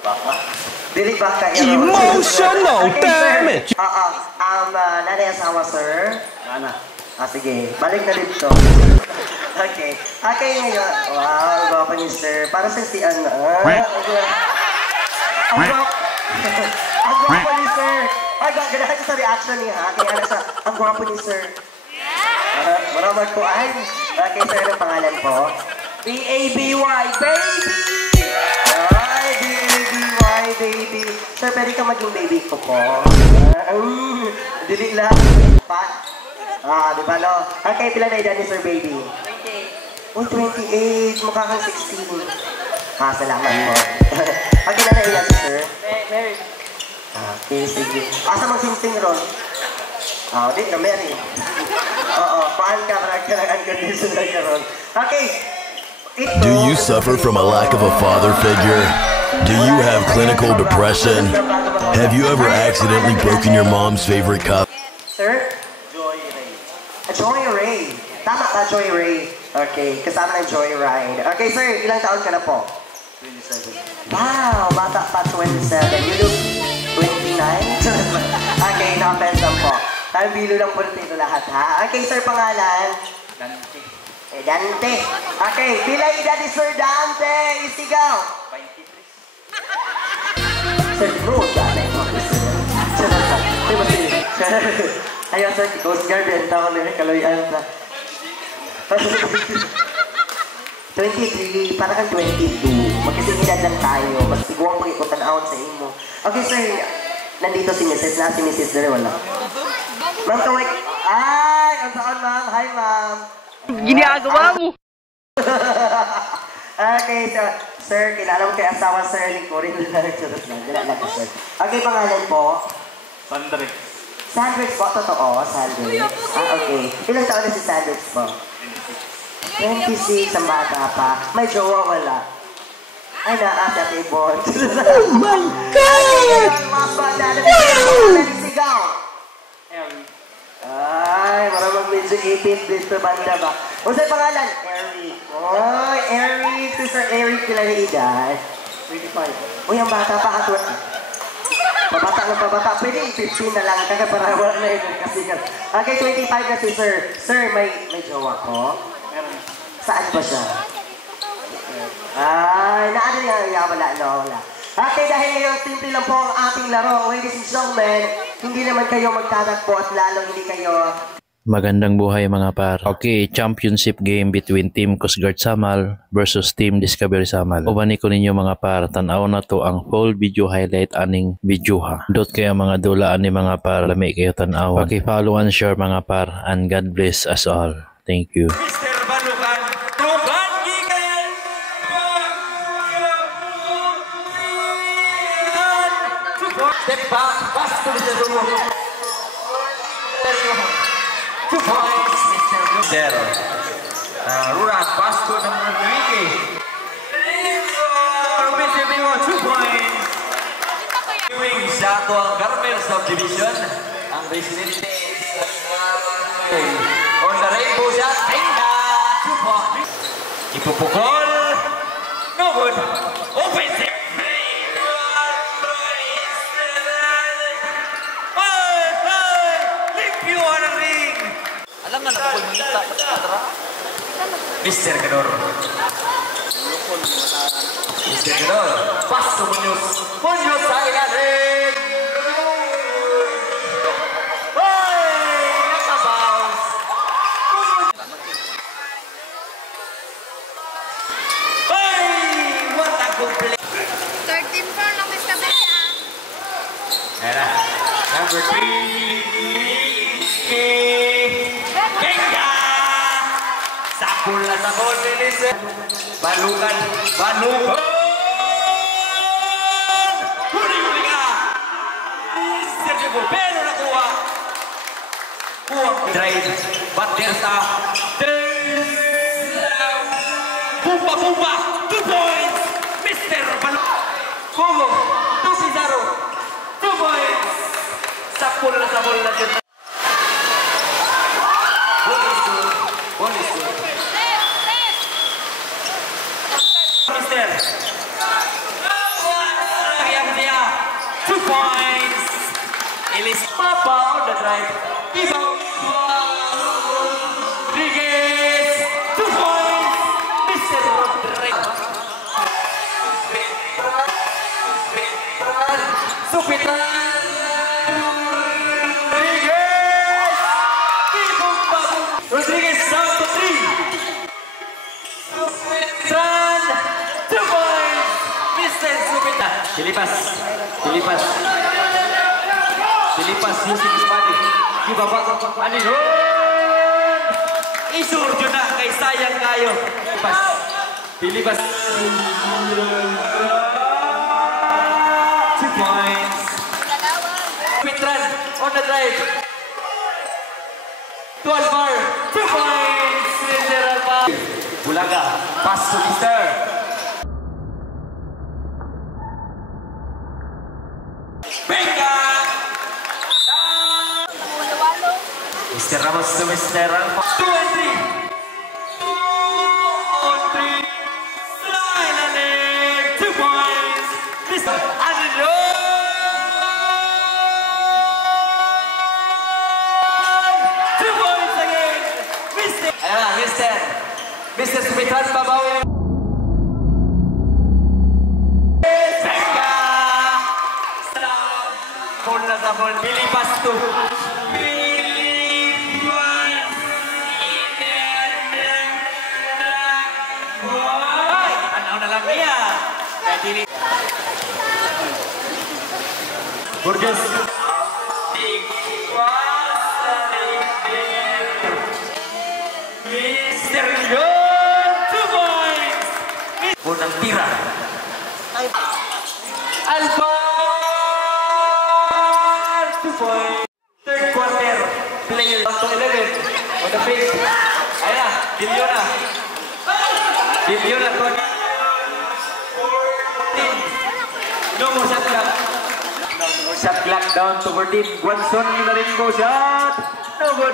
Baka. Dili baka yun. Emotional damage! Oo. Nanay asawa, sir? Nana. Sige. Balik na dito. Okay. Okay, ngayon. Wow, gwapo ni sir. Para sa si ano. Ang gwapo ni sir. Ay, ganahan sa reaction niya, ha? Kaya ano sa, ang gwapo ni sir. Maramag po ay. Okay, sir, ang pangalan po? B-A-B-Y, baby! Ay, B-A-B-Y, baby. Sir, pwede ka maging baby ko po. Dili lang. Di ba, no? Okay, pila na edad ni sir, baby? 28. Oh, 28. Mukha kang 16. Salamat po. Okay, na edad si sir? Married. Okay, sige. Asa mag-sing-sing ron? Di ka, Mary. Oo, paan ka, maragkaragan condition na ka ron. Okay. Do you suffer from a lack of a father figure? Do you have clinical depression? Have you ever accidentally broken your mom's favorite cup? Sir? Joy Ray. Joy Ray. Tama ka, Joy Ray. Okay, kasama ng Joy Ride. Okay, sir, ilang taon ka na po? 27. Wow, bata pa 27. You look 29? Okay, na-offense lang po. Bilo lang po dito lahat, ha? Okay, sir, pangalan? Dante. Dante. Okay, pila edad ni Sir Dante? Isigaw. 23. Sir, bro, dati mo. Ayaw, sir, Coast Guard, ang tawag nila, kaloyan sa. 23, para kang 22. Magkasing-edad lang tayo. Mas tiguang pag-ikutan out sa imo. Okay, sir, nandito si Mrs. na. Si Mrs. na rin, wala. Ma'am, kaway. Ay, ang saan, ma'am? Hi, ma'am. Ginagawa mo! Okay, so, sir, kilala mo kay asawa, sir. Lingkurin lang. Dila lang, sir. Okay, pangalan po? Sandrix. Sandrix po, totoo, Sandrix. Okay. Ilang taon na si Sandrix po? 26, ang bata pa. May jowa, wala. Ay, naasa kay Bon. Oh my God! Sigaw! Ay, maramang medyo ipit dito banda ba? O sa'yo pangalan? Eric. Oy, Eric. Si Sir Eric, kailan na edad? 25. Uy, ang bata pa ka. Pabata ng pabata. Pwede 15 na lang. Kaya wala na edad kasi. Okay, 25 na si Sir. Sir, may jowa ko? Saan ba siya? Ay, naano niya? Wala. Okay, dahil ngayon, simple lang po ang ating laro. Ladies and gentlemen, hindi naman kayo magtatagpo at lalong hindi kayo... Magandang buhay mga par. Okay, championship game between Team Coast Guard Samal versus Team Discovery Samal. Ubani ko ninyo mga par, tanaw na to ang full video highlight aning video ha. Dot kaya mga dulaan ni mga par, lami kayo tanaw. Okay, follow and share mga par, and God bless us all. Thank you. Step back, pass to the zero. 2 points, Mr. Zero. Rurat, pass to number 20. Mr. Bimo, 2 points. Viewing sa ito ang Carmel Subdivision. Ang resident on the rainbow shot. Tenga, 2 points. Ipupukol. No good. Offensive. Alam nga na ako mangita sa Mr. Gador. Mr. Gador. Pass to Muñoz. Muñoz sa ilalim. Hey! Nakabounce. Hey! What a good play. 13 for lang Mr. Bea. Ayan na. Number 3. Bola sa ball ni Balukan. Huli ka. Sergio pero nakuha. Kuha drive. But there's a Pumba. 2 points. Mr. Balukan. Kumo. 2-0. 2 points. Sakul na sa bola dyan. One is good. Mister. points. Elis Papa on the drive. Ibo Rodriguez. 2 points. Mr. Rodriguez. Supitan. Rodriguez. Rodriguez down to 3. Supitan. 2 points. Mr. Supitan. Dilipas using his body. Gibaba Aninhon. Isurjo na kay sayang kayo. Dilipas. 2 points. Pitran on the drive. 12 bar. 2 points. Mr. Alba. Bulaga. Pass to Mr. Venga! Mr. Ramos to Mr. Alba. 2 and 3. 2 on 3. Line and in. 2 points. Mr. Aninhon. 2 points again. Mr. Sumitran babawi. Venga! Full na sa ball. Bilipas to. Burgess. Mr. Yon, 2 points. Unang tira. Alvar, 2 points. Third quarter, player down to 11 on the field. Ayan na, Diliona. Diliona, 14. No more shot clock. Shot clock down to 14. Guanson na rin po shot. No good.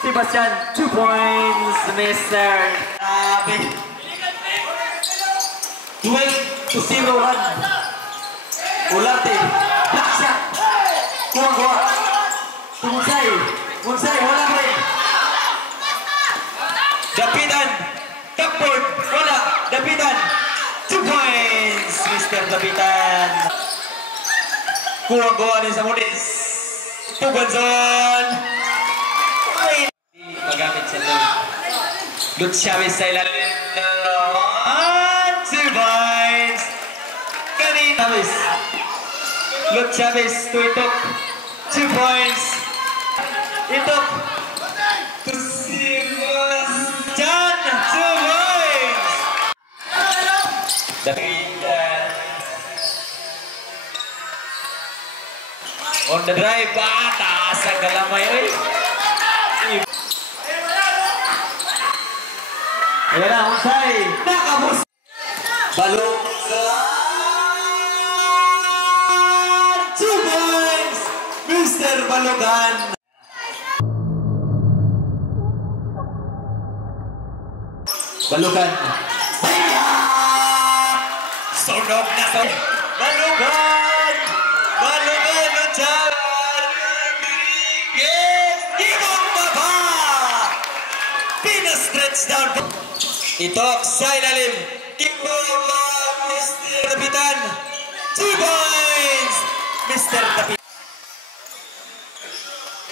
Sebastian, 2 points. Mr. Grabe. 12-0 run. Ularte. Black shot. Kuha. Tumunsay. Munsay, wala pa rin. Dapitan. Tapon. Wala. Dapitan. 2 points. Mr. Dapitan. Kuha ni Samunis. Tuganson. Magamit sa loob. Lut Chavez sa ilalim. 2 points. Kanin Chavez. Lut Chavez to Itok. 2 points. Itok. To Sebastian. 2 points. On the drive, taas ang galamay. Ayan na, Unsay. Nakabus. Balogan. 2 points. Mr. Balogan. Balogan. Sunog na sa Balogan. Balogan na Chavar. Yes! Ibang baba. Pina-stretch down. Itok sa ilalim. Ibang baba. Mr. Dapitan. 2 points. Mr. Dapitan.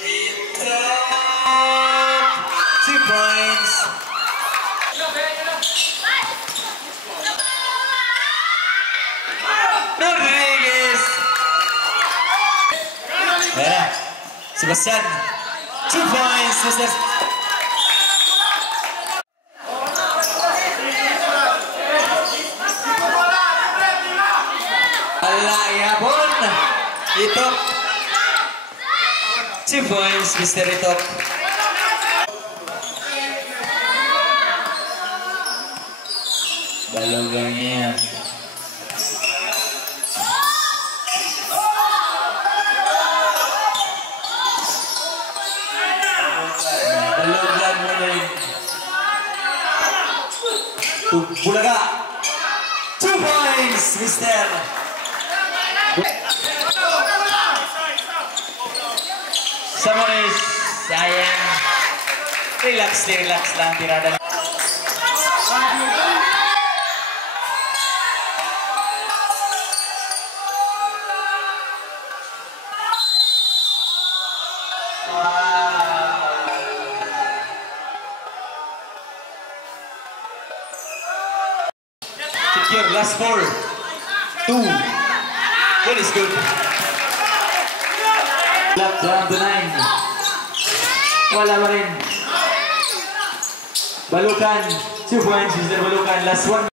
Itok. 2 points. Rodriguez. Ayan. Sebastian. 2 points. Mr. Alaiapon. Itok. 2 points. Mr. Itok. Balogan niya. Balogan mo na rin. Bulaga. 2 points, Mr. Samaris, sayang. Relax lang, tirada. Secure, last 4. 2. That is good. Lap down to 9. Wala pa rin. Balukan, 2 points. Balukan, last 1.